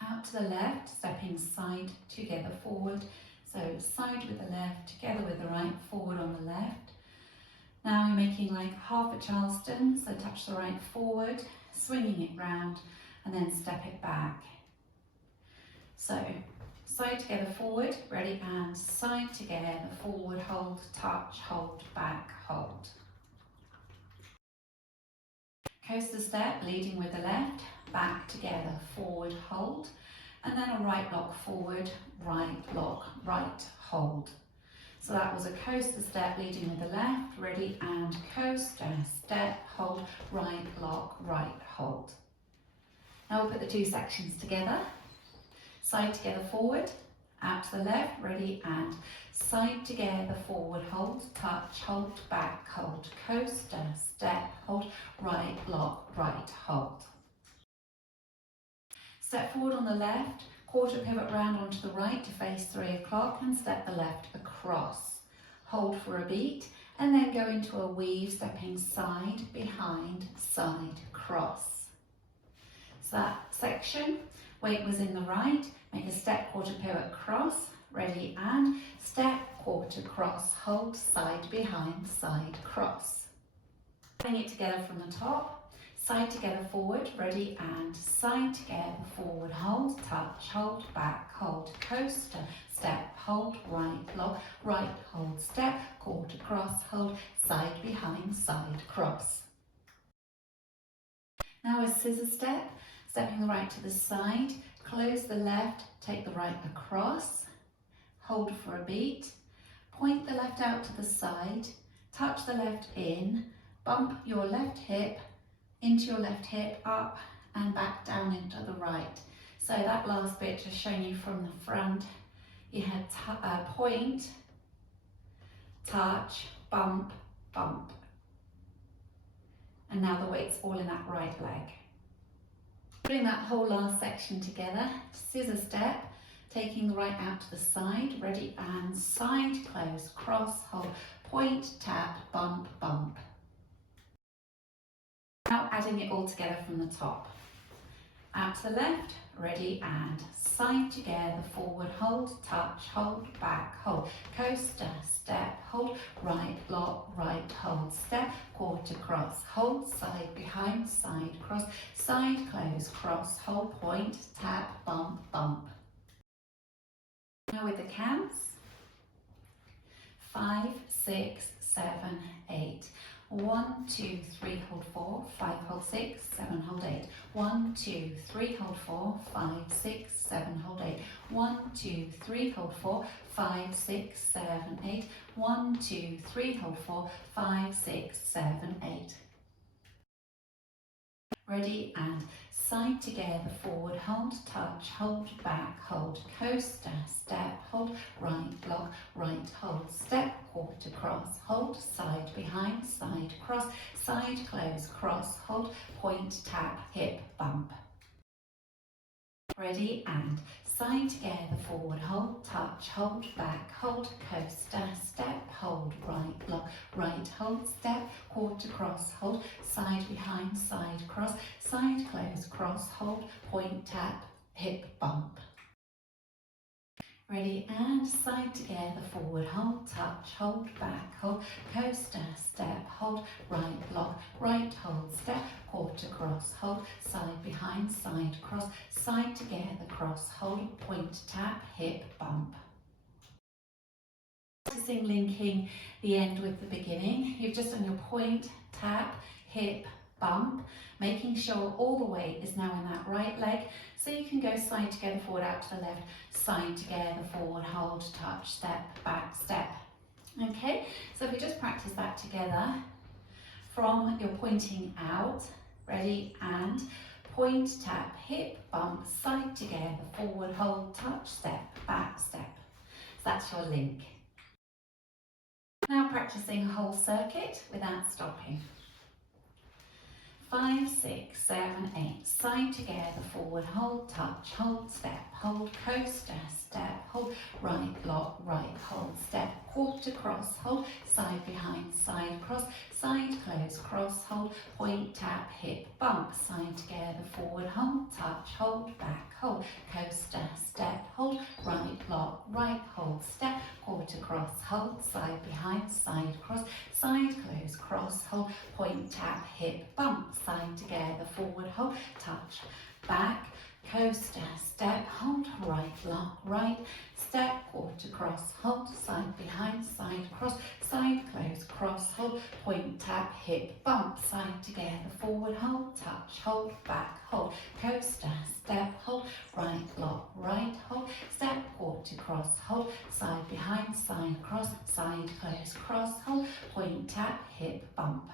Out to the left, stepping side together forward. So side with the left, together with the right, forward on the left. Now you're making like half a Charleston, so touch the right forward, swinging it round, and then step it back. So side together forward, ready, and side together forward, hold, touch, hold, back, hold. Coaster step, leading with the left, back together, forward, hold, and then a right lock forward, right lock, right, hold. So that was a coaster step, leading with the left, ready, and coaster, step, hold, right lock, right, hold. Now we'll put the two sections together. Side together forward, out to the left, ready, and side together forward, hold, touch, hold, back, hold, coaster, step, hold, right lock, right, hold. Step forward on the left, quarter pivot round onto the right to face 3 o'clock and step the left across. Hold for a beat and then go into a weave, stepping side, behind, side, cross. So that section, weight was in the right, make a step, quarter pivot, cross, ready, and step, quarter, cross, hold, side, behind, side, cross. Bring it together from the top. Side together forward, ready, and side together forward, hold, touch, hold, back, hold, coaster, step, hold, right, lock, right, hold, step, quarter, cross, hold, side, behind, side, cross. Now a scissor step, stepping the right to the side, close the left, take the right across, hold for a beat, point the left out to the side, touch the left in, bump your left hip, into your left hip, up and back down into the right. So that last bit just showing you from the front, you had point, touch, bump, bump. And now the weight's all in that right leg. Putting that whole last section together, scissor step, taking the right out to the side, ready, and side, close, cross, hold, point, tap, bump, bump. Now adding it all together from the top. Out to the left, ready, and side together, forward, hold, touch, hold, back, hold, coaster, step, hold, right, lock, right, hold, step, quarter, cross, hold, side, behind, side, cross, side, close, cross, hold, point, tap, bump, bump. Now with the counts, 5, 6, 7, 8. 1, 2, 3, hold 4, 5, hold 6, 7, hold 8. 1, 2, 3, hold 4, 5, 6, 7, hold 8. 1, 2, 3, hold 4, 5, 6, 7, 8. 1, 2, 3, hold 4, 5, 6, 7, 8. Ready, and side together, forward, hold, touch, hold, back, hold, coaster, step, hold, right, lock, right, hold, step, quarter, cross, hold, side, behind, side, cross, side, close, cross, hold, point, tap, hip, bump. Ready, and side together, forward, hold, touch, hold, back, hold, coaster, step, hold, right, lock, right, hold, step, quarter, cross, hold, side, behind, side, cross, side, close, cross, hold, point, tap, hip, bump. Ready, and side together, forward, hold, touch, hold, back, hold, coaster, step, hold, right, lock, right, hold, step, quarter, cross, hold, side, behind, side, cross, side together, cross, hold, point, tap, hip, bump. Practicing linking the end with the beginning. You've just done your point, tap, hip, bump, making sure all the weight is now in that right leg, so you can go side together, forward, out to the left, side together, forward, hold, touch, step, back, step. Okay, so if we just practice that together, from your pointing out, ready, and point, tap, hip, bump, side together, forward, hold, touch, step, back, step. So that's your link. Now practicing a whole circuit without stopping. 5, 6, 7, 8, side together, forward, hold, touch, hold, step, hold, coaster, step, hold, right, lock, right, hold, step, quarter cross, hold, side behind, side cross, side close, cross, hold, point, tap, hip, bump, side together, forward, hold, touch, hold, back, hold, coaster, step, hold, right, lock, right, hold, step, quarter cross, hold, side behind, side cross, side close, cross, hold, point, tap, hip, bump, side together, forward, hold, touch, back, coaster, step, hold, right, lock, right, step, quarter cross, hold, side behind, side cross, side close, cross, hold, point, tap, hip, bump, side together, forward, hold, touch, hold, back, hold, coaster, step, hold, right, lock, right, hold, step, quarter cross, hold, side behind, side cross, side close, cross, hold, point, tap, hip, bump.